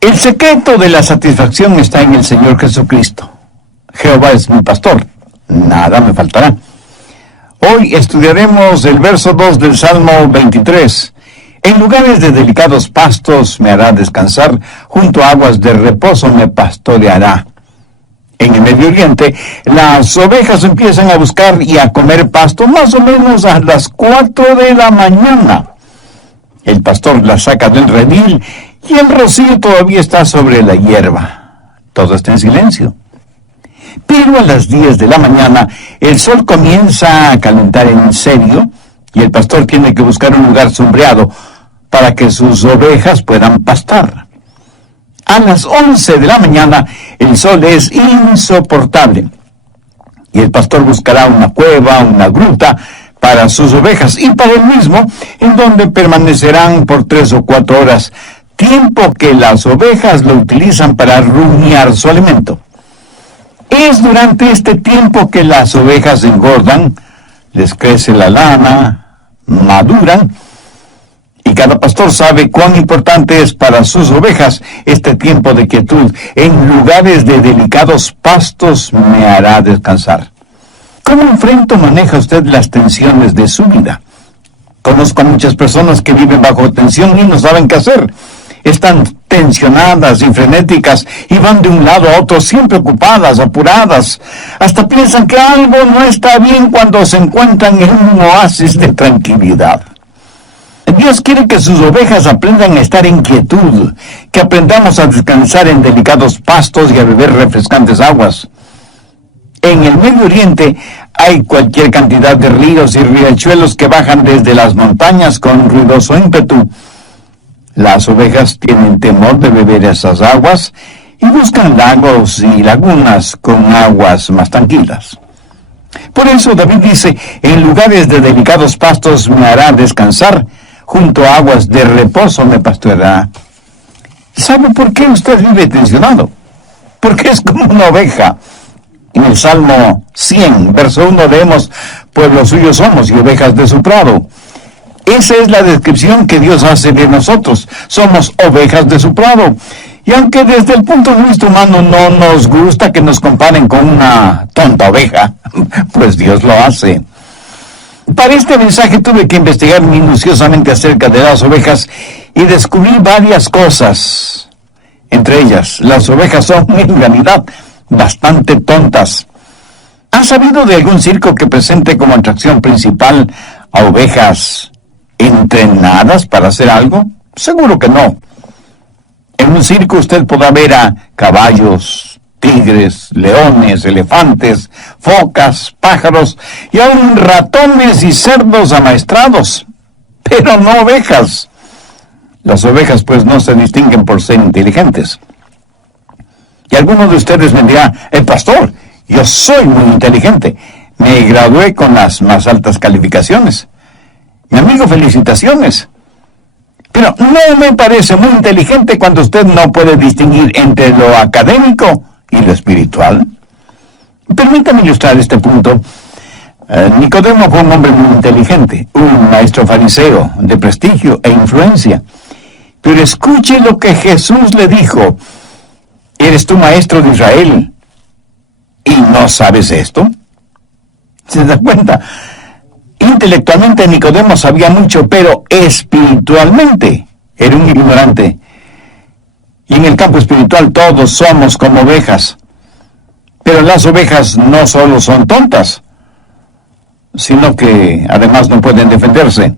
El secreto de la satisfacción está en el Señor Jesucristo. Jehová es mi pastor, nada me faltará. Hoy estudiaremos el verso 2 del Salmo 23. En lugares de delicados pastos me hará descansar, junto a aguas de reposo me pastoreará. En el Medio Oriente, las ovejas empiezan a buscar y a comer pasto más o menos a las 4 de la mañana. El pastor las saca del redil y el rocío todavía está sobre la hierba. Todo está en silencio. Pero a las 10 de la mañana, el sol comienza a calentar en serio y el pastor tiene que buscar un lugar sombreado para que sus ovejas puedan pastar. A las 11 de la mañana, el sol es insoportable y el pastor buscará una cueva, una gruta para sus ovejas y para él mismo, en donde permanecerán por 3 o 4 horas, tiempo que las ovejas lo utilizan para rumiar su alimento. Es durante este tiempo que las ovejas engordan, les crece la lana, maduran, y cada pastor sabe cuán importante es para sus ovejas este tiempo de quietud. En lugares de delicados pastos me hará descansar. ¿Cómo enfrenta o maneja usted las tensiones de su vida? Conozco a muchas personas que viven bajo tensión y no saben qué hacer. Están tensionadas y frenéticas y van de un lado a otro siempre ocupadas, apuradas. Hasta piensan que algo no está bien cuando se encuentran en un oasis de tranquilidad. Dios quiere que sus ovejas aprendan a estar en quietud, que aprendamos a descansar en delicados pastos y a beber refrescantes aguas. En el Medio Oriente hay cualquier cantidad de ríos y riachuelos que bajan desde las montañas con ruidoso ímpetu. Las ovejas tienen temor de beber esas aguas y buscan lagos y lagunas con aguas más tranquilas. Por eso David dice, en lugares de delicados pastos me hará descansar, junto a aguas de reposo me pastoreará. ¿Sabe por qué usted vive tensionado? Porque es como una oveja. En el Salmo 100, verso 1 leemos, pueblo suyo somos y ovejas de su prado. Esa es la descripción que Dios hace de nosotros. Somos ovejas de su prado. Y aunque desde el punto de vista humano no nos gusta que nos comparen con una tonta oveja, pues Dios lo hace. Para este mensaje tuve que investigar minuciosamente acerca de las ovejas y descubrí varias cosas. Entre ellas, las ovejas son en realidad bastante tontas. ¿Has sabido de algún circo que presente como atracción principal a ovejas entrenadas para hacer algo? Seguro que no. En un circo usted podrá ver a caballos, tigres, leones, elefantes, focas, pájaros y aún ratones y cerdos amaestrados, pero no ovejas. Las ovejas pues no se distinguen por ser inteligentes. Y alguno de ustedes me dirá, pastor, yo soy muy inteligente, me gradué con las más altas calificaciones. Mi amigo, felicitaciones. Pero no me parece muy inteligente cuando usted no puede distinguir entre lo académico y lo espiritual. Permítame ilustrar este punto. Nicodemo fue un hombre muy inteligente, un maestro fariseo de prestigio e influencia. Pero escuche lo que Jesús le dijo. ¿Eres tú maestro de Israel y no sabes esto? ¿Se da cuenta? Intelectualmente Nicodemo sabía mucho, pero espiritualmente era un ignorante. Y en el campo espiritual todos somos como ovejas. Pero las ovejas no solo son tontas, sino que además no pueden defenderse.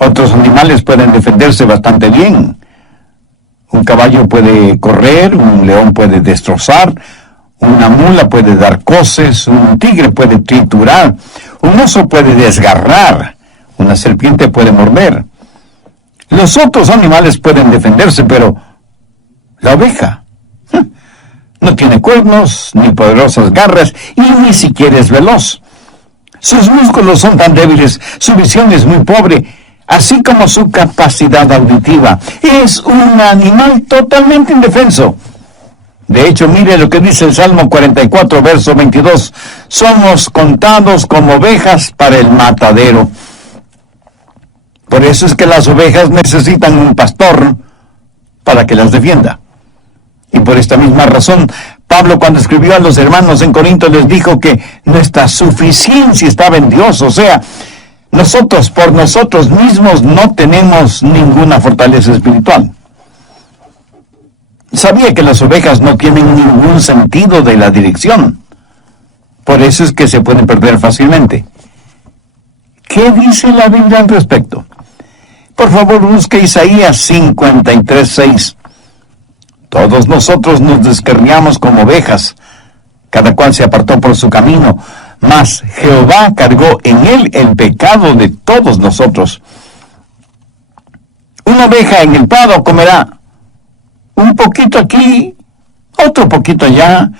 Otros animales pueden defenderse bastante bien. Un caballo puede correr, un león puede destrozar, una mula puede dar coces, un tigre puede triturar, un oso puede desgarrar, una serpiente puede morder. Los otros animales pueden defenderse, pero la oveja no tiene cuernos, ni poderosas garras, y ni siquiera es veloz. Sus músculos son tan débiles, su visión es muy pobre, así como su capacidad auditiva. Es un animal totalmente indefenso. De hecho, mire lo que dice el Salmo 44, verso 22. Somos contados como ovejas para el matadero. Por eso es que las ovejas necesitan un pastor para que las defienda. Y por esta misma razón, Pablo, cuando escribió a los hermanos en Corinto, les dijo que nuestra suficiencia estaba en Dios. O sea, nosotros por nosotros mismos no tenemos ninguna fortaleza espiritual. Sabía que las ovejas no tienen ningún sentido de la dirección. Por eso es que se pueden perder fácilmente. ¿Qué dice la Biblia al respecto? Por favor, busque Isaías 53:6. Todos nosotros nos descarriamos como ovejas, cada cual se apartó por su camino, mas Jehová cargó en él el pecado de todos nosotros. Una oveja en el prado comerá un poquito aquí, otro poquito allá,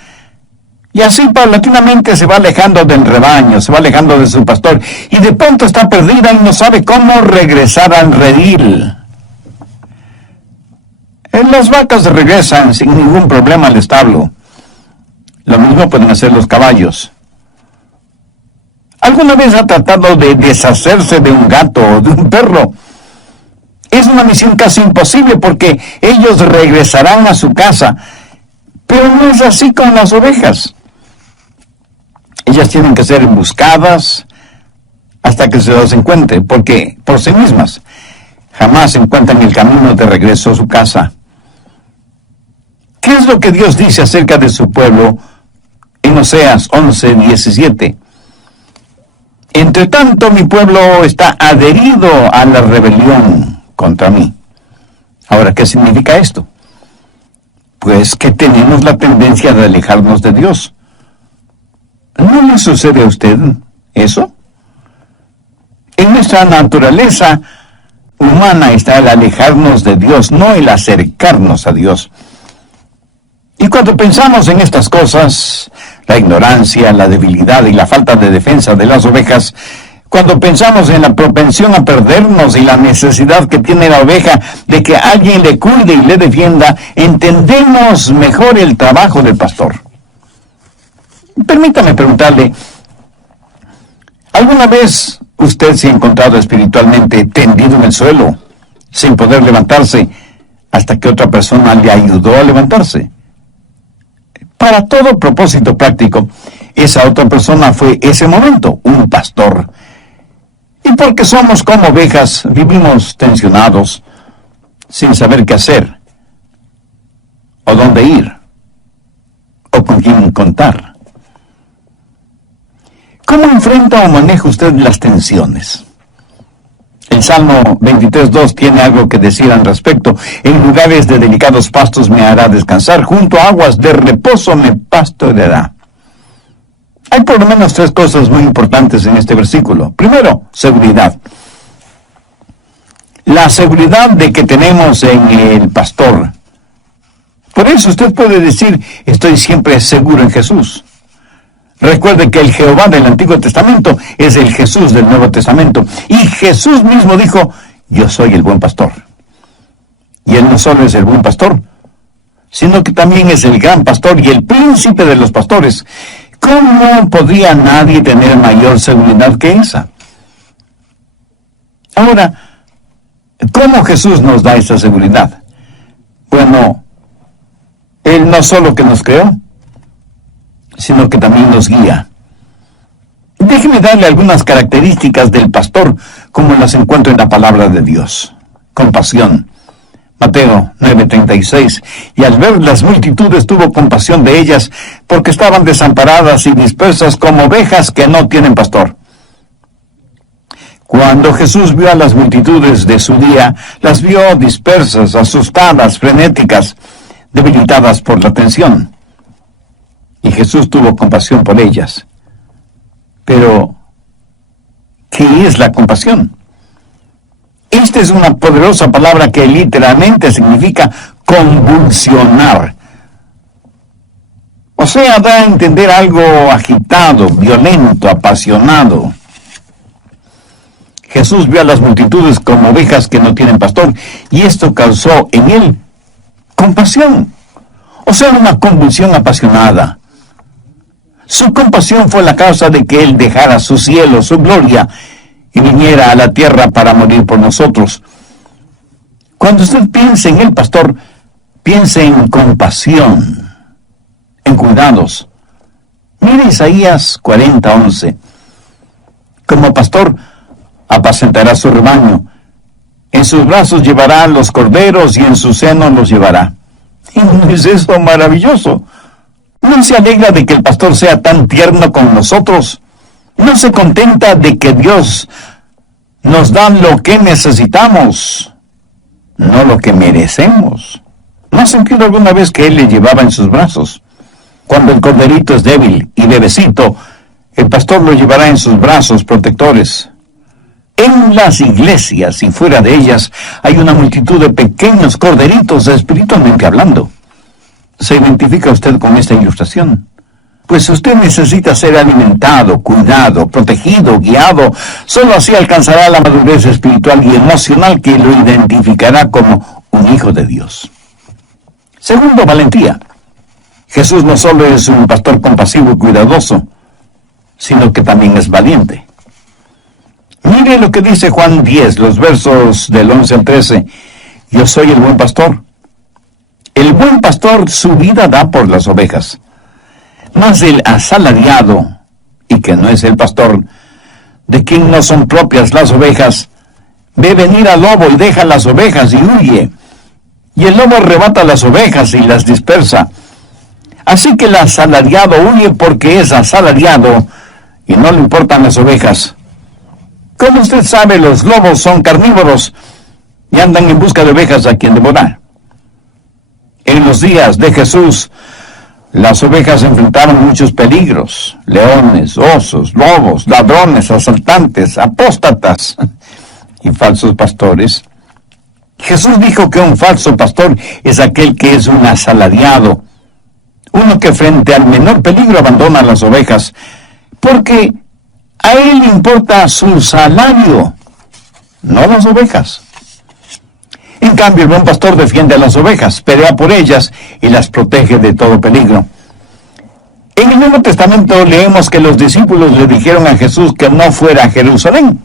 y así paulatinamente se va alejando del rebaño, se va alejando de su pastor, y de pronto está perdida y no sabe cómo regresar al redil. Las vacas regresan sin ningún problema al establo. Lo mismo pueden hacer los caballos. ¿Alguna vez ha tratado de deshacerse de un gato o de un perro? Es una misión casi imposible porque ellos regresarán a su casa. Pero no es así con las ovejas. Ellas tienen que ser buscadas hasta que se las encuentre, porque por sí mismas jamás encuentran el camino de regreso a su casa. ¿Qué es lo que Dios dice acerca de su pueblo en Oseas 11:17? Entre tanto, mi pueblo está adherido a la rebelión contra mí. Ahora, ¿qué significa esto? Pues que tenemos la tendencia de alejarnos de Dios. ¿No le sucede a usted eso? En nuestra naturaleza humana está el alejarnos de Dios, no el acercarnos a Dios. Y cuando pensamos en estas cosas, la ignorancia, la debilidad y la falta de defensa de las ovejas, cuando pensamos en la propensión a perdernos y la necesidad que tiene la oveja de que alguien le cuide y le defienda, entendemos mejor el trabajo del pastor. Permítame preguntarle, ¿alguna vez usted se ha encontrado espiritualmente tendido en el suelo, sin poder levantarse, hasta que otra persona le ayudó a levantarse? Para todo propósito práctico, esa otra persona fue ese momento, un pastor. Y porque somos como ovejas, vivimos tensionados, sin saber qué hacer, o dónde ir, o con quién contar. ¿Cómo enfrenta o maneja usted las tensiones? El Salmo 23:2 tiene algo que decir al respecto. En lugares de delicados pastos me hará descansar, junto a aguas de reposo me pastoreará. Hay por lo menos tres cosas muy importantes en este versículo. Primero, seguridad. La seguridad de que tenemos en el pastor. Por eso usted puede decir, estoy siempre seguro en Jesús. Recuerde que el Jehová del Antiguo Testamento es el Jesús del Nuevo Testamento. Y Jesús mismo dijo, yo soy el buen pastor. Y Él no solo es el buen pastor, sino que también es el gran pastor y el príncipe de los pastores. ¿Cómo podría nadie tener mayor seguridad que esa? Ahora, ¿cómo Jesús nos da esa seguridad? Bueno, Él no solo que nos creó, sino que también nos guía. Déjeme darle algunas características del pastor, como las encuentro en la palabra de Dios. Compasión. Mateo 9:36. Y al ver las multitudes tuvo compasión de ellas, porque estaban desamparadas y dispersas como ovejas que no tienen pastor. Cuando Jesús vio a las multitudes de su día, las vio dispersas, asustadas, frenéticas, debilitadas por la tensión. Y Jesús tuvo compasión por ellas. Pero, ¿qué es la compasión? Esta es una poderosa palabra que literalmente significa convulsionar. O sea, da a entender algo agitado, violento, apasionado. Jesús vio a las multitudes como ovejas que no tienen pastor, y esto causó en él compasión. O sea, una convulsión apasionada. Su compasión fue la causa de que Él dejara su cielo, su gloria, y viniera a la tierra para morir por nosotros. Cuando usted piense en el pastor, piense en compasión, en cuidados. Mire Isaías 40:11. Como pastor, apacentará su rebaño. En sus brazos llevará los corderos y en su seno los llevará. ¿Y no es eso maravilloso? ¿No se alegra de que el pastor sea tan tierno con nosotros? ¿No se contenta de que Dios nos da lo que necesitamos, no lo que merecemos? ¿No ha sentido alguna vez que Él le llevaba en sus brazos? Cuando el corderito es débil y bebecito, el pastor lo llevará en sus brazos protectores. En las iglesias y fuera de ellas hay una multitud de pequeños corderitos espiritualmente hablando. ¿Se identifica usted con esta ilustración? Pues usted necesita ser alimentado, cuidado, protegido, guiado. Solo así alcanzará la madurez espiritual y emocional que lo identificará como un hijo de Dios. Segundo, valentía. Jesús no solo es un pastor compasivo y cuidadoso, sino que también es valiente. Mire lo que dice Juan 10, los versos del 11 al 13. Yo soy el buen pastor. El buen pastor su vida da por las ovejas. Mas el asalariado, y que no es el pastor, de quien no son propias las ovejas, ve venir al lobo y deja las ovejas y huye. Y el lobo arrebata las ovejas y las dispersa. Así que el asalariado huye porque es asalariado y no le importan las ovejas. Como usted sabe, los lobos son carnívoros y andan en busca de ovejas a quien devorar. En los días de Jesús, las ovejas enfrentaron muchos peligros: leones, osos, lobos, ladrones, asaltantes, apóstatas y falsos pastores. Jesús dijo que un falso pastor es aquel que es un asalariado, uno que frente al menor peligro abandona las ovejas, porque a él le importa su salario, no las ovejas. En cambio, el buen pastor defiende a las ovejas, pelea por ellas y las protege de todo peligro. En el Nuevo Testamento leemos que los discípulos le dijeron a Jesús que no fuera a Jerusalén,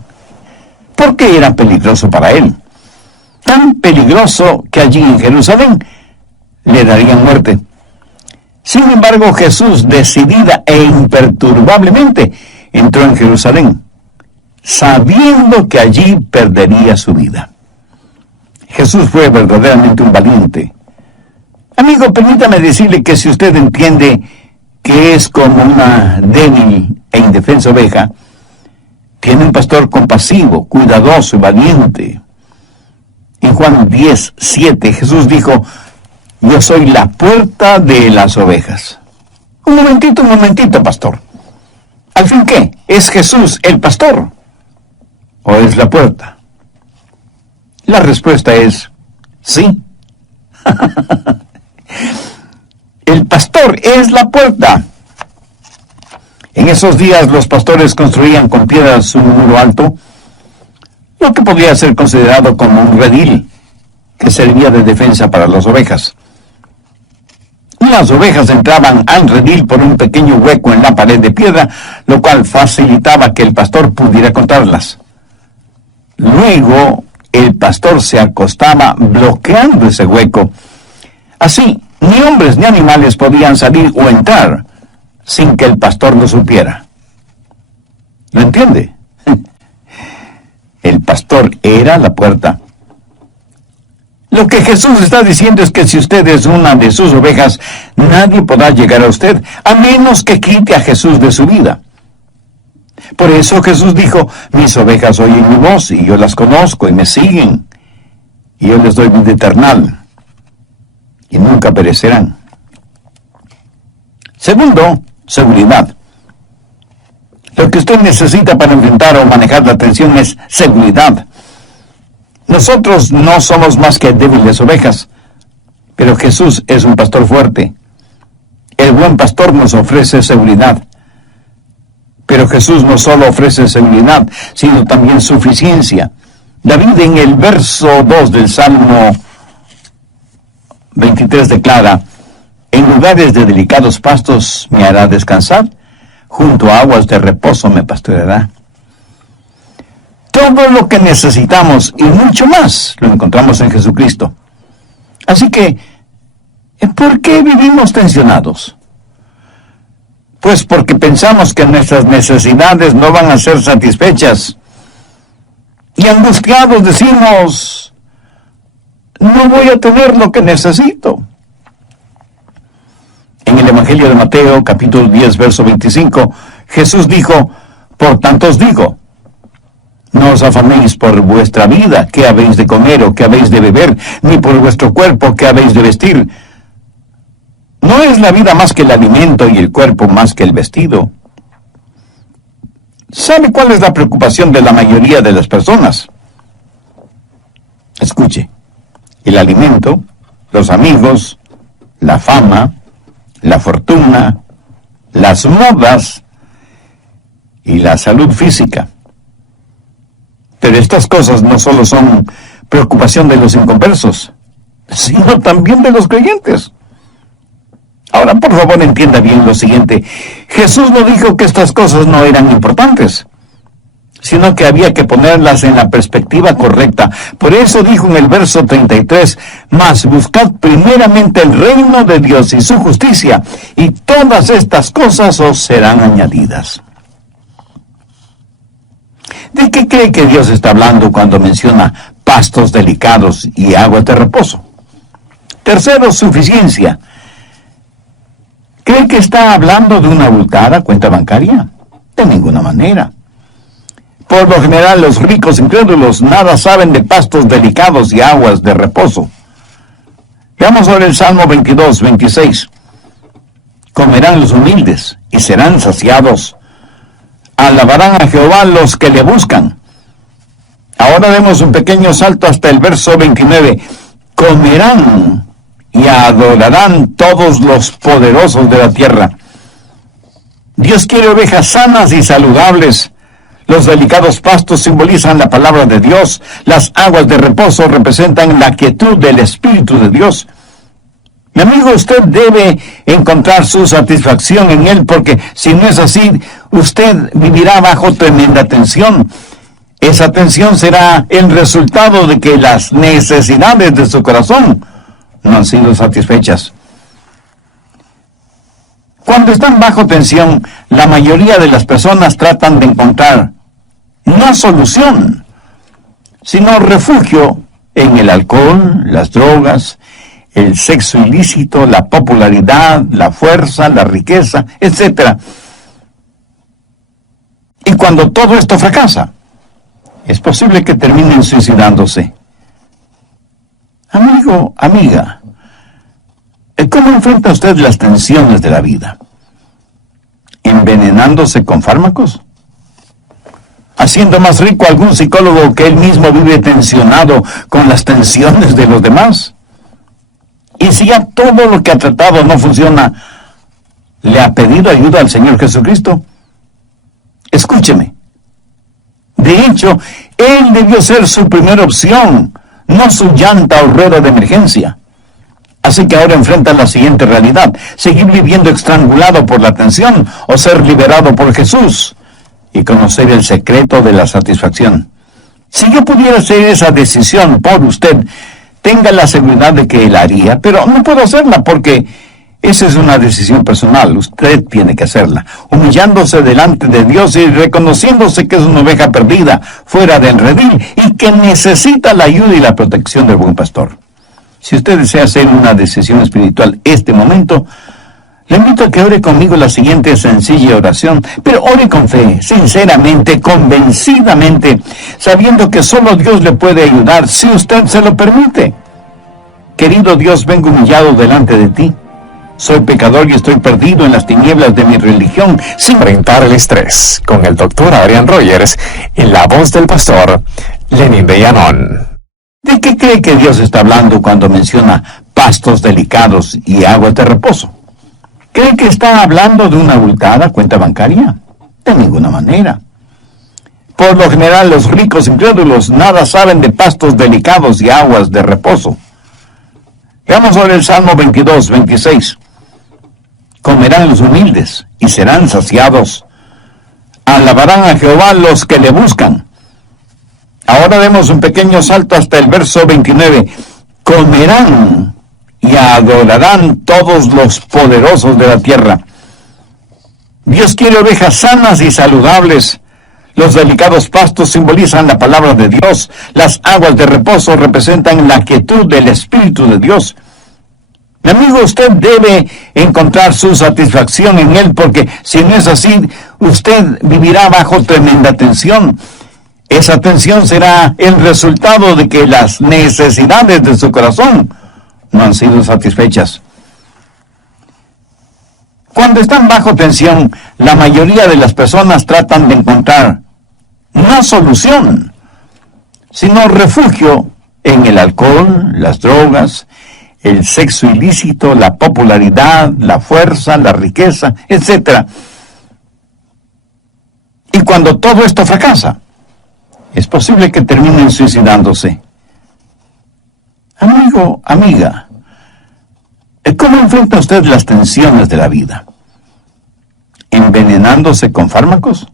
porque era peligroso para él. Tan peligroso que allí en Jerusalén le darían muerte. Sin embargo, Jesús, decidida e imperturbablemente, entró en Jerusalén, sabiendo que allí perdería su vida. Jesús fue verdaderamente un valiente. Amigo, permítame decirle que si usted entiende que es como una débil e indefensa oveja, tiene un pastor compasivo, cuidadoso y valiente. En Juan 10:7, Jesús dijo: yo soy la puerta de las ovejas. Un momentito, pastor. ¿Al fin qué? ¿Es Jesús el pastor? ¿O es la puerta? La respuesta es sí. El pastor es la puerta. En esos días los pastores construían con piedras un muro alto, lo que podría ser considerado como un redil, que servía de defensa para las ovejas. Las ovejas entraban al redil por un pequeño hueco en la pared de piedra, lo cual facilitaba que el pastor pudiera contarlas. Luego, el pastor se acostaba bloqueando ese hueco. Así, ni hombres ni animales podían salir o entrar sin que el pastor lo supiera. ¿Lo entiende? El pastor era la puerta. Lo que Jesús está diciendo es que si usted es una de sus ovejas, nadie podrá llegar a usted, a menos que quite a Jesús de su vida. Por eso Jesús dijo: mis ovejas oyen mi voz, y yo las conozco, y me siguen, y yo les doy vida eterna, y nunca perecerán. Segundo, seguridad. Lo que usted necesita para enfrentar o manejar la tensión es seguridad. Nosotros no somos más que débiles ovejas, pero Jesús es un pastor fuerte. El buen pastor nos ofrece seguridad. Pero Jesús no solo ofrece seguridad, sino también suficiencia. David, en el verso 2 del Salmo 23, declara: en lugares de delicados pastos me hará descansar, junto a aguas de reposo me pastoreará. Todo lo que necesitamos y mucho más lo encontramos en Jesucristo. Así que ¿Por qué vivimos tensionados? Pues porque pensamos que nuestras necesidades no van a ser satisfechas. Y angustiados decimos, no voy a tener lo que necesito. En el Evangelio de Mateo, capítulo 10, verso 25, Jesús dijo, por tanto os digo, no os afanéis por vuestra vida, qué habéis de comer o qué habéis de beber, ni por vuestro cuerpo, qué habéis de vestir. ¿No es la vida más que el alimento y el cuerpo más que el vestido? ¿Sabe cuál es la preocupación de la mayoría de las personas? Escuche, el alimento, los amigos, la fama, la fortuna, las modas y la salud física. Pero estas cosas no solo son preocupación de los inconversos, sino también de los creyentes. Ahora, por favor, entienda bien lo siguiente. Jesús no dijo que estas cosas no eran importantes, sino que había que ponerlas en la perspectiva correcta. Por eso dijo en el verso 33, mas buscad primeramente el reino de Dios y su justicia, y todas estas cosas os serán añadidas. ¿De qué cree que Dios está hablando cuando menciona pastos delicados y aguas de reposo? Tercero, suficiencia. ¿Cree que está hablando de una abultada cuenta bancaria? De ninguna manera. Por lo general, los ricos incrédulos nada saben de pastos delicados y aguas de reposo. Veamos ahora el Salmo 22, 26. Comerán los humildes y serán saciados. Alabarán a Jehová los que le buscan. Ahora demos un pequeño salto hasta el verso 29. Comerán y adorarán todos los poderosos de la tierra. Dios quiere ovejas sanas y saludables. Los delicados pastos simbolizan la palabra de Dios. Las aguas de reposo representan la quietud del Espíritu de Dios. Mi amigo, usted debe encontrar su satisfacción en Él, porque si no es así, usted vivirá bajo tremenda tensión. Esa tensión será el resultado de que las necesidades de su corazón no han sido satisfechas. Cuando están bajo tensión, la mayoría de las personas tratan de encontrar no solución, sino refugio en el alcohol, las drogas, el sexo ilícito, la popularidad, la fuerza, la riqueza, etc. Y cuando todo esto fracasa, es posible que terminen suicidándose. Amigo, amiga, ¿cómo enfrenta usted las tensiones de la vida? ¿Envenenándose con fármacos? ¿Haciendo más rico a algún psicólogo que él mismo vive tensionado con las tensiones de los demás? Y si ya todo lo que ha tratado no funciona, ¿le ha pedido ayuda al Señor Jesucristo? Escúcheme. De hecho, Él debió ser su primera opción, no su llanta o rueda de emergencia. Así que ahora enfrenta la siguiente realidad: seguir viviendo estrangulado por la tensión o ser liberado por Jesús y conocer el secreto de la satisfacción. Si yo pudiera hacer esa decisión por usted, tenga la seguridad de que Él haría, pero no puedo hacerla porque esa es una decisión personal. Usted tiene que hacerla, humillándose delante de Dios y reconociéndose que es una oveja perdida, fuera del redil, y que necesita la ayuda y la protección del buen pastor. Si usted desea hacer una decisión espiritual este momento, le invito a que ore conmigo la siguiente sencilla oración, pero ore con fe, sinceramente, convencidamente, sabiendo que solo Dios le puede ayudar si usted se lo permite. Querido Dios, vengo humillado delante de ti. Soy pecador y estoy perdido en las tinieblas de mi religión. Sin enfrentar el estrés, con el Dr. Adrian Rogers, en la voz del pastor Lenin de Llanón. ¿De qué cree que Dios está hablando cuando menciona pastos delicados y aguas de reposo? ¿Cree que está hablando de una abultada cuenta bancaria? De ninguna manera. Por lo general, los ricos incrédulos nada saben de pastos delicados y aguas de reposo. Veamos ahora el Salmo 22, 26. Comerán los humildes y serán saciados. Alabarán a Jehová los que le buscan. Ahora demos un pequeño salto hasta el verso 29. Comerán y y adorarán todos los poderosos de la tierra. Dios quiere ovejas sanas y saludables. Los delicados pastos simbolizan la palabra de Dios. Las aguas de reposo representan la quietud del Espíritu de Dios. Mi amigo, usted debe encontrar su satisfacción en Él, porque si no es así, usted vivirá bajo tremenda tensión. Esa tensión será el resultado de que las necesidades de su corazón no han sido satisfechas. Cuando están bajo tensión, la mayoría de las personas tratan de encontrar no solución, sino refugio en el alcohol, las drogas, el sexo ilícito, la popularidad, la fuerza, la riqueza, etc. Y cuando todo esto fracasa, es posible que terminen suicidándose. Amigo, amiga, ¿cómo enfrenta usted las tensiones de la vida? ¿Envenenándose con fármacos?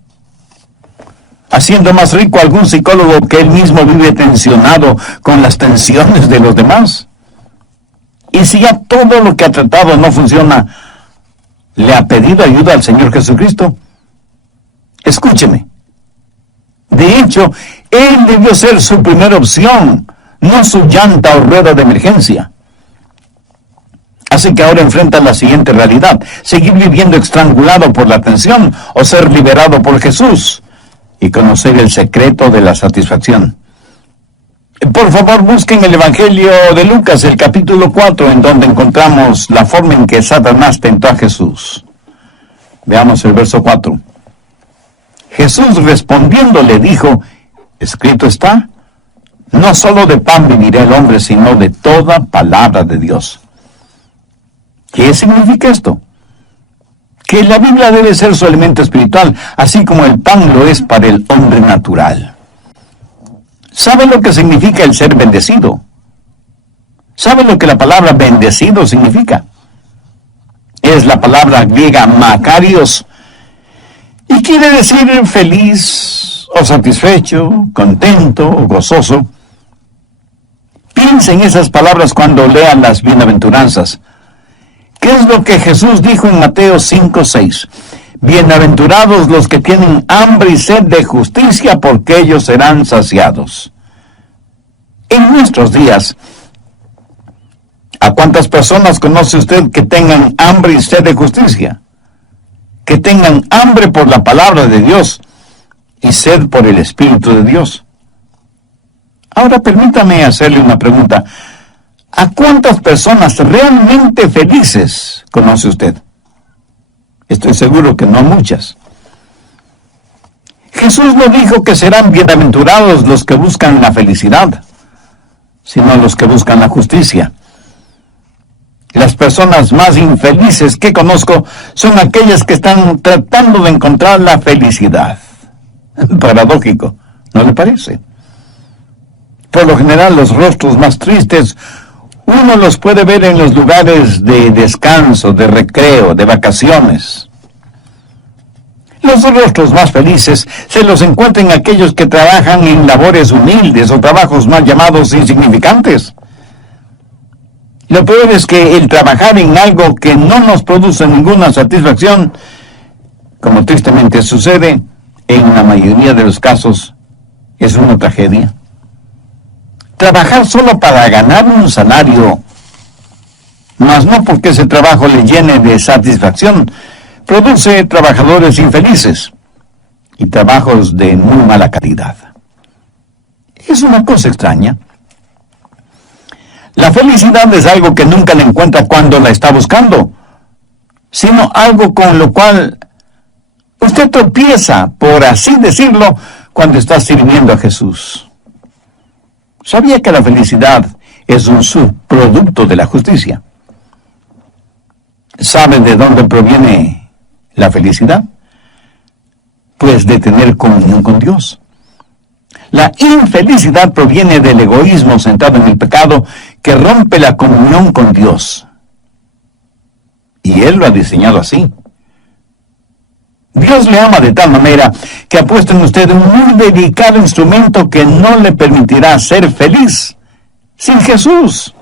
¿Haciendo más rico a algún psicólogo que él mismo vive tensionado con las tensiones de los demás? Y si ya todo lo que ha tratado no funciona, ¿le ha pedido ayuda al Señor Jesucristo? Escúcheme. De hecho, Él debió ser su primera opción, no su llanta o rueda de emergencia. Así que ahora enfrenta la siguiente realidad: seguir viviendo estrangulado por la tensión o ser liberado por Jesús y conocer el secreto de la satisfacción. Por favor, busquen el Evangelio de Lucas, el capítulo 4, en donde encontramos la forma en que Satanás tentó a Jesús. Veamos el verso 4. Jesús respondiendo le dijo: escrito está, no solo de pan vivirá el hombre, sino de toda palabra de Dios. ¿Qué significa esto? Que la Biblia debe ser su alimento espiritual, así como el pan lo es para el hombre natural. ¿Sabe lo que significa el ser bendecido? ¿Sabe lo que la palabra bendecido significa? Es la palabra griega makarios, y quiere decir feliz, o satisfecho, contento, o gozoso. Piense en esas palabras cuando lean las bienaventuranzas. ¿Qué es lo que Jesús dijo en Mateo 5:6? Bienaventurados los que tienen hambre y sed de justicia, porque ellos serán saciados. En nuestros días, ¿a cuántas personas conoce usted que tengan hambre y sed de justicia? Que tengan hambre por la palabra de Dios y sed por el Espíritu de Dios. Ahora permítame hacerle una pregunta. ¿A cuántas personas realmente felices conoce usted? Estoy seguro que no muchas. Jesús no dijo que serán bienaventurados los que buscan la felicidad, sino los que buscan la justicia. Las personas más infelices que conozco son aquellas que están tratando de encontrar la felicidad. Paradójico, ¿no le parece? Por lo general, los rostros más tristes uno los puede ver en los lugares de descanso, de recreo, de vacaciones. Los rostros más felices se los encuentran aquellos que trabajan en labores humildes o trabajos mal llamados insignificantes. Lo peor es que el trabajar en algo que no nos produce ninguna satisfacción, como tristemente sucede en la mayoría de los casos, es una tragedia. Trabajar solo para ganar un salario, mas no porque ese trabajo le llene de satisfacción, produce trabajadores infelices y trabajos de muy mala calidad. Es una cosa extraña. La felicidad es algo que nunca la encuentra cuando la está buscando, sino algo con lo cual usted tropieza, por así decirlo, cuando está sirviendo a Jesús. ¿Sabía que la felicidad es un subproducto de la justicia? ¿Sabe de dónde proviene la felicidad? Pues de tener comunión con Dios. La infelicidad proviene del egoísmo centrado en el pecado que rompe la comunión con Dios. Y Él lo ha diseñado así. Dios le ama de tal manera que ha puesto en usted un muy delicado instrumento que no le permitirá ser feliz sin Jesús.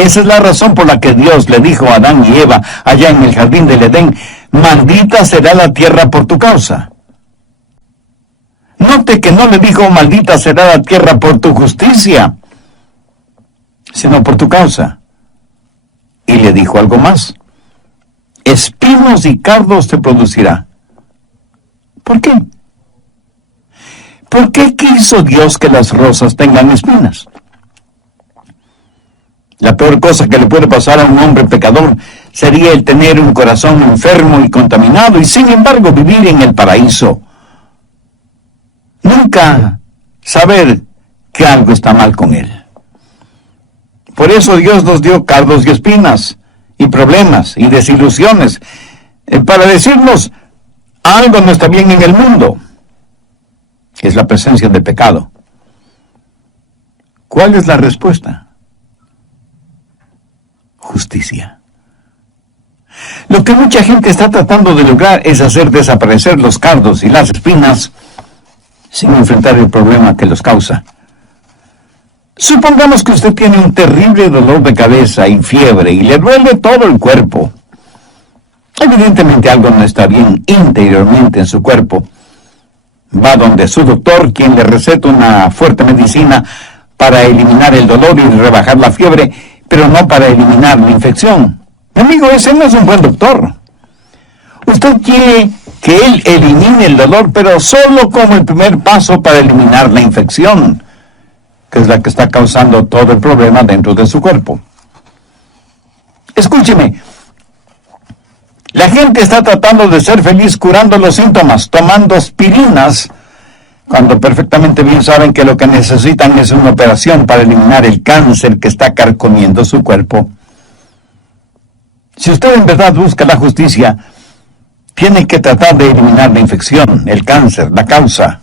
Esa es la razón por la que Dios le dijo a Adán y Eva allá en el jardín del Edén: maldita será la tierra por tu causa. Note que no le dijo maldita será la tierra por tu justicia, sino por tu causa. Y le dijo algo más: espinos y cardos te producirá. ¿Por qué? ¿Por qué quiso Dios que las rosas tengan espinas? La peor cosa que le puede pasar a un hombre pecador sería el tener un corazón enfermo y contaminado y sin embargo vivir en el paraíso. Nunca saber que algo está mal con él. Por eso Dios nos dio cardos y espinas, y problemas, y desilusiones, para decirnos algo no está bien en el mundo. Es la presencia del pecado. ¿Cuál es la respuesta? Justicia. Lo que mucha gente está tratando de lograr es hacer desaparecer los cardos y las espinas sin enfrentar el problema que los causa. Supongamos que usted tiene un terrible dolor de cabeza y fiebre y le duele todo el cuerpo. Evidentemente algo no está bien interiormente en su cuerpo. Va donde su doctor, quien le receta una fuerte medicina para eliminar el dolor y rebajar la fiebre, pero no para eliminar la infección. Mi amigo, ese no es un buen doctor. Usted quiere que él elimine el dolor, pero solo como el primer paso para eliminar la infección, que es la que está causando todo el problema dentro de su cuerpo. Escúcheme, la gente está tratando de ser feliz curando los síntomas, tomando aspirinas, cuando perfectamente bien saben que lo que necesitan es una operación para eliminar el cáncer que está carcomiendo su cuerpo. Si usted en verdad busca la justicia, tiene que tratar de eliminar la infección, el cáncer, la causa.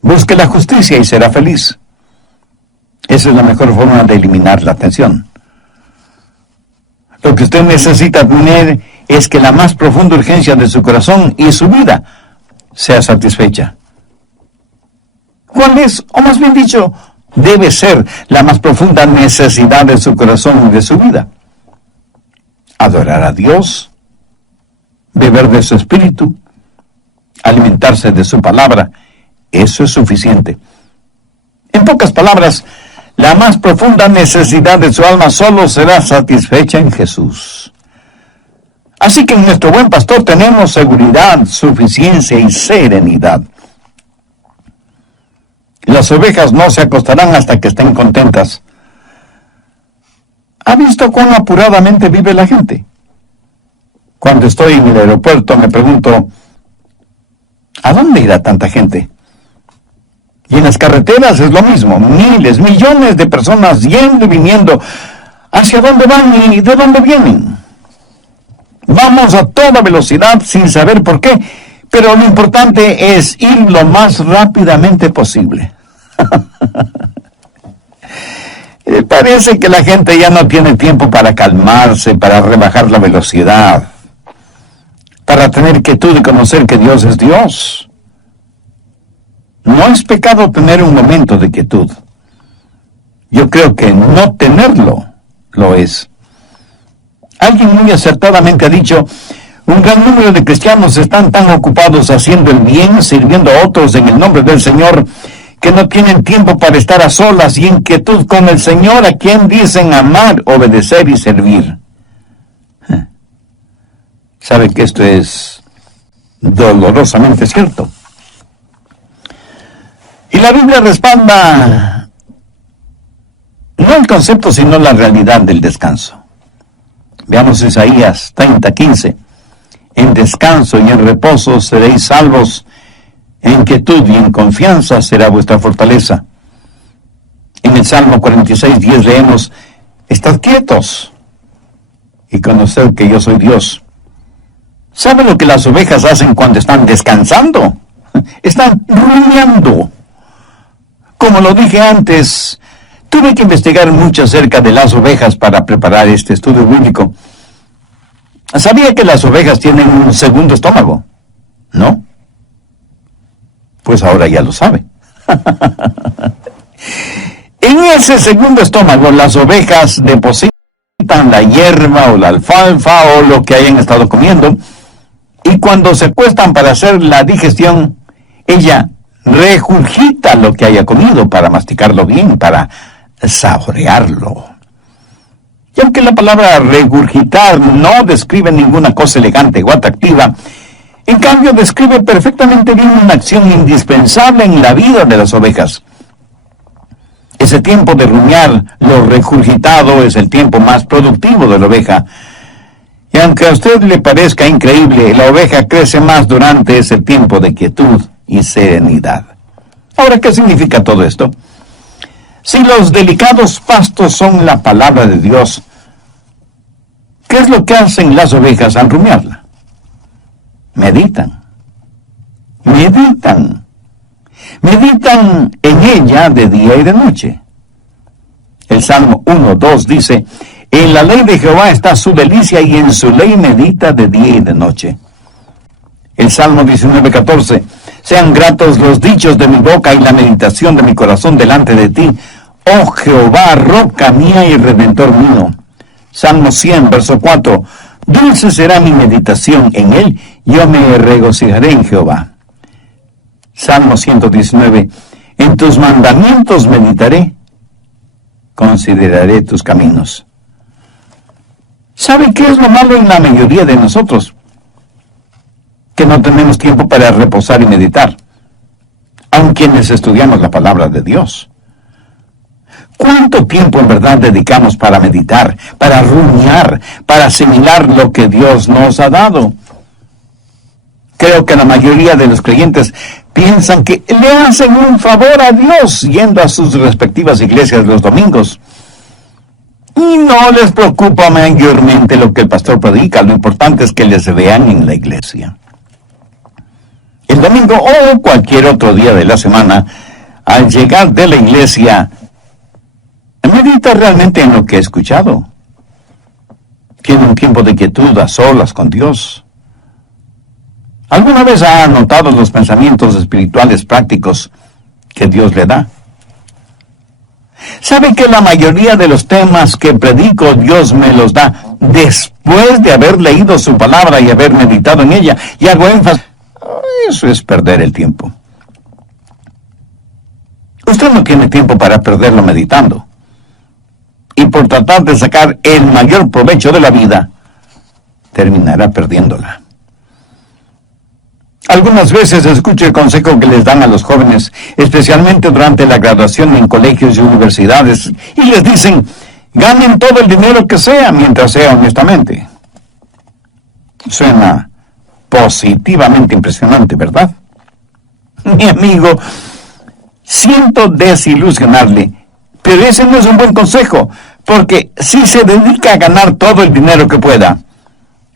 Busque la justicia y será feliz. Esa es la mejor forma de eliminar la tensión. Lo que usted necesita tener es que la más profunda urgencia de su corazón y su vida sea satisfecha. ¿Cuál es, o más bien dicho, debe ser la más profunda necesidad de su corazón y de su vida? Adorar a Dios, beber de su espíritu, alimentarse de su palabra. Eso es suficiente. En pocas palabras, la más profunda necesidad de su alma solo será satisfecha en Jesús. Así que en nuestro buen pastor tenemos seguridad, suficiencia y serenidad. Las ovejas no se acostarán hasta que estén contentas. ¿Ha visto cuán apuradamente vive la gente? Cuando estoy en el aeropuerto me pregunto, ¿a dónde irá tanta gente? Y en las carreteras es lo mismo, miles, millones de personas yendo y viniendo. ¿Hacia dónde van y de dónde vienen? Vamos a toda velocidad sin saber por qué, pero lo importante es ir lo más rápidamente posible. Parece que la gente ya no tiene tiempo para calmarse, para rebajar la velocidad, para tener quietud y conocer que Dios es Dios. No es pecado tener un momento de quietud. Yo creo que no tenerlo lo es. Alguien muy acertadamente ha dicho, un gran número de cristianos están tan ocupados haciendo el bien, sirviendo a otros en el nombre del Señor, que no tienen tiempo para estar a solas y en quietud con el Señor, a quien dicen amar, obedecer y servir. ¿Sabe que esto es dolorosamente cierto? Y la Biblia respalda no el concepto, sino la realidad del descanso. Veamos Isaías 30:15. En descanso y en reposo seréis salvos, en quietud y en confianza será vuestra fortaleza. En el Salmo 46:10 leemos, estad quietos y conoced que yo soy Dios. ¿Sabe lo que las ovejas hacen cuando están descansando? Están rumiando. Como lo dije antes, tuve que investigar mucho acerca de las ovejas para preparar este estudio bíblico. ¿Sabía que las ovejas tienen un segundo estómago? ¿No? Pues ahora ya lo sabe. En ese segundo estómago, las ovejas depositan la hierba o la alfalfa o lo que hayan estado comiendo, y cuando se acuestan para hacer la digestión, ella regurgita lo que haya comido para masticarlo bien, para saborearlo. Y aunque la palabra regurgitar no describe ninguna cosa elegante o atractiva, en cambio describe perfectamente bien una acción indispensable en la vida de las ovejas. Ese tiempo de rumiar lo regurgitado es el tiempo más productivo de la oveja. Y aunque a usted le parezca increíble, la oveja crece más durante ese tiempo de quietud y serenidad. Ahora, ¿qué significa todo esto? Si los delicados pastos son la palabra de Dios, ¿qué es lo que hacen las ovejas al rumiarla? Meditan. Meditan. Meditan en ella de día y de noche. El Salmo 1:2 dice: en la ley de Jehová está su delicia, y en su ley medita de día y de noche. El Salmo 19:14: sean gratos los dichos de mi boca y la meditación de mi corazón delante de ti, oh Jehová, roca mía y redentor mío. Salmo 100, verso 4: dulce será mi meditación en él, yo me regocijaré en Jehová. Salmo 119: en tus mandamientos meditaré, consideraré tus caminos. ¿Sabe qué es lo malo en la mayoría de nosotros? Que no tenemos tiempo para reposar y meditar, aun quienes estudiamos la palabra de Dios. ¿Cuánto tiempo en verdad dedicamos para meditar, para rumiar, para asimilar lo que Dios nos ha dado? Creo que la mayoría de los creyentes piensan que le hacen un favor a Dios yendo a sus respectivas iglesias los domingos. Y no les preocupa mayormente lo que el pastor predica, lo importante es que les vean en la iglesia. El domingo o cualquier otro día de la semana, al llegar de la iglesia, medita realmente en lo que he escuchado. Tiene un tiempo de quietud a solas con Dios. ¿Alguna vez ha anotado los pensamientos espirituales prácticos que Dios le da? ¿Sabe que la mayoría de los temas que predico Dios me los da después de haber leído su palabra y haber meditado en ella? Y hago énfasis. Eso es perder el tiempo. Usted no tiene tiempo para perderlo meditando. Y por tratar de sacar el mayor provecho de la vida, terminará perdiéndola. Algunas veces escucho el consejo que les dan a los jóvenes, especialmente durante la graduación en colegios y universidades, y les dicen: ganen todo el dinero que sea, mientras sea honestamente. Suena positivamente impresionante, ¿verdad? Mi amigo, siento desilusionarle, pero ese no es un buen consejo, porque si se dedica a ganar todo el dinero que pueda,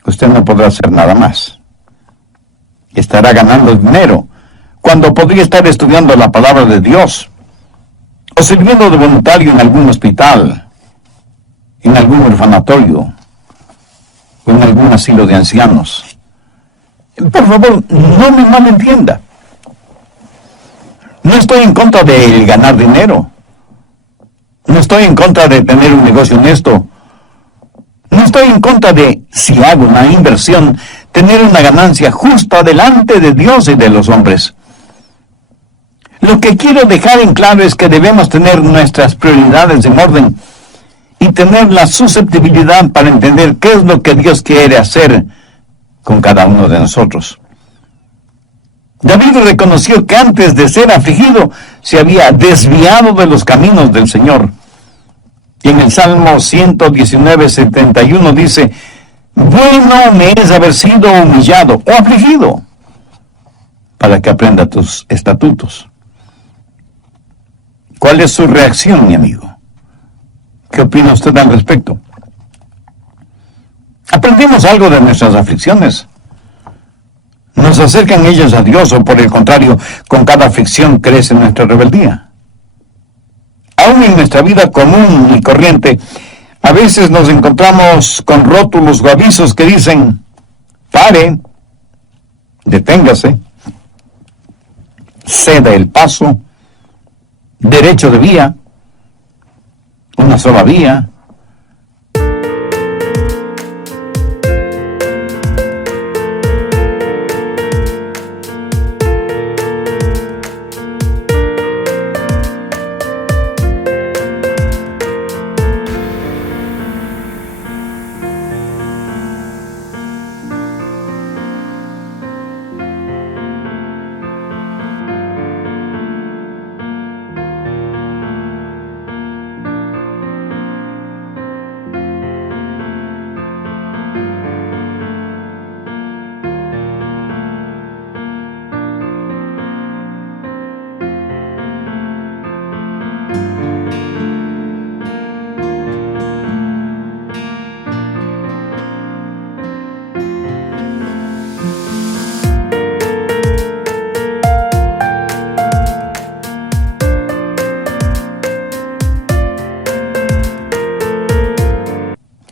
usted no podrá hacer nada más. Estará ganando dinero cuando podría estar estudiando la palabra de Dios, o sirviendo de voluntario en algún hospital, en algún orfanatorio, o en algún asilo de ancianos. Por favor, no me malentienda. No estoy en contra de ganar dinero. No estoy en contra de tener un negocio honesto. No estoy en contra de, si hago una inversión, tener una ganancia justa delante de Dios y de los hombres. Lo que quiero dejar en claro es que debemos tener nuestras prioridades en orden y tener la susceptibilidad para entender qué es lo que Dios quiere hacer con cada uno de nosotros. David reconoció que antes de ser afligido se había desviado de los caminos del Señor. Y en el Salmo 119:71 dice: bueno me es haber sido humillado o afligido, para que aprenda tus estatutos. ¿Cuál es su reacción, mi amigo? ¿Qué opina usted al respecto? ¿Aprendimos algo de nuestras aflicciones? ¿Nos acercan ellas a Dios, o por el contrario, con cada aflicción crece nuestra rebeldía? Aún en nuestra vida común y corriente, a veces nos encontramos con rótulos o avisos que dicen: pare, deténgase, ceda el paso, derecho de vía, una sola vía.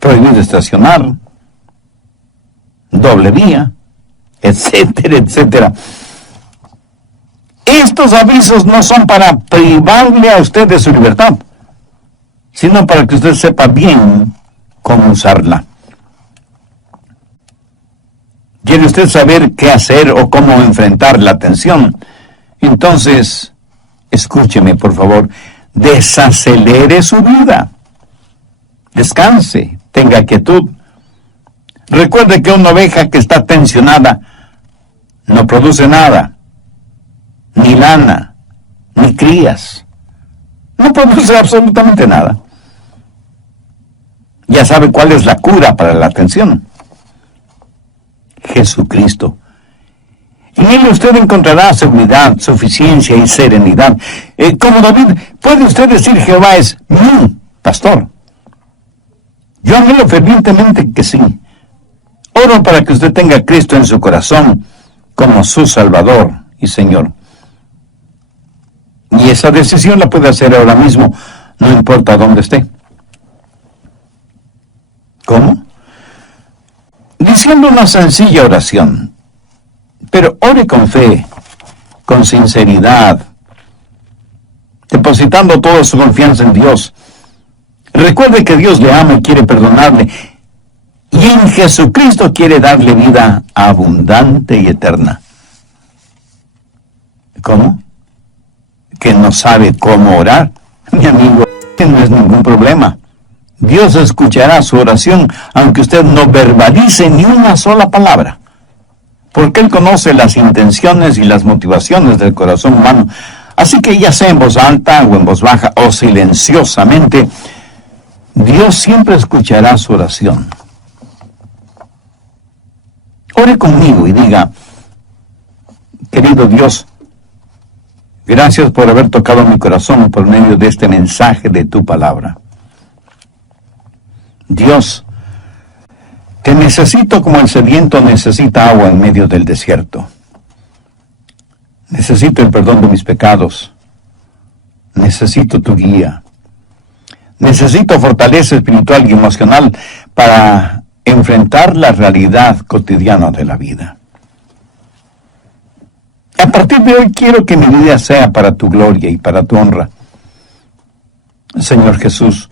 Prohibido estacionar, doble vía, etcétera, etcétera. Estos avisos no son para privarle a usted de su libertad, sino para que usted sepa bien cómo usarla. ¿Quiere usted saber qué hacer o cómo enfrentar la tensión? Entonces, escúcheme, por favor, desacelere su vida. Descanse, tenga quietud. Recuerde que una oveja que está tensionada no produce nada, ni lana, ni crías. No produce absolutamente nada. Ya sabe cuál es la cura para la tensión. Jesucristo. En Él usted encontrará seguridad, suficiencia y serenidad. Como David, puede usted decir: Jehová es mi pastor. Yo anhelo fervientemente que sí. Oro para que usted tenga a Cristo en su corazón como su Salvador y Señor. Y esa decisión la puede hacer ahora mismo, no importa dónde esté. ¿Cómo? Diciendo una sencilla oración. Pero ore con fe, con sinceridad, depositando toda su confianza en Dios. Recuerde que Dios le ama y quiere perdonarle, y en Jesucristo quiere darle vida abundante y eterna. ¿Cómo? ¿Que no sabe cómo orar? Mi amigo, que no es ningún problema. Dios escuchará su oración, aunque usted no verbalice ni una sola palabra, porque Él conoce las intenciones y las motivaciones del corazón humano. Así que ya sea en voz alta o en voz baja o silenciosamente, Dios siempre escuchará su oración. Ore conmigo y diga: querido Dios, gracias por haber tocado mi corazón por medio de este mensaje de tu palabra. Dios, te necesito como el sediento necesita agua en medio del desierto. Necesito el perdón de mis pecados. Necesito tu guía. Necesito fortaleza espiritual y emocional para enfrentar la realidad cotidiana de la vida. A partir de hoy quiero que mi vida sea para tu gloria y para tu honra. Señor Jesús,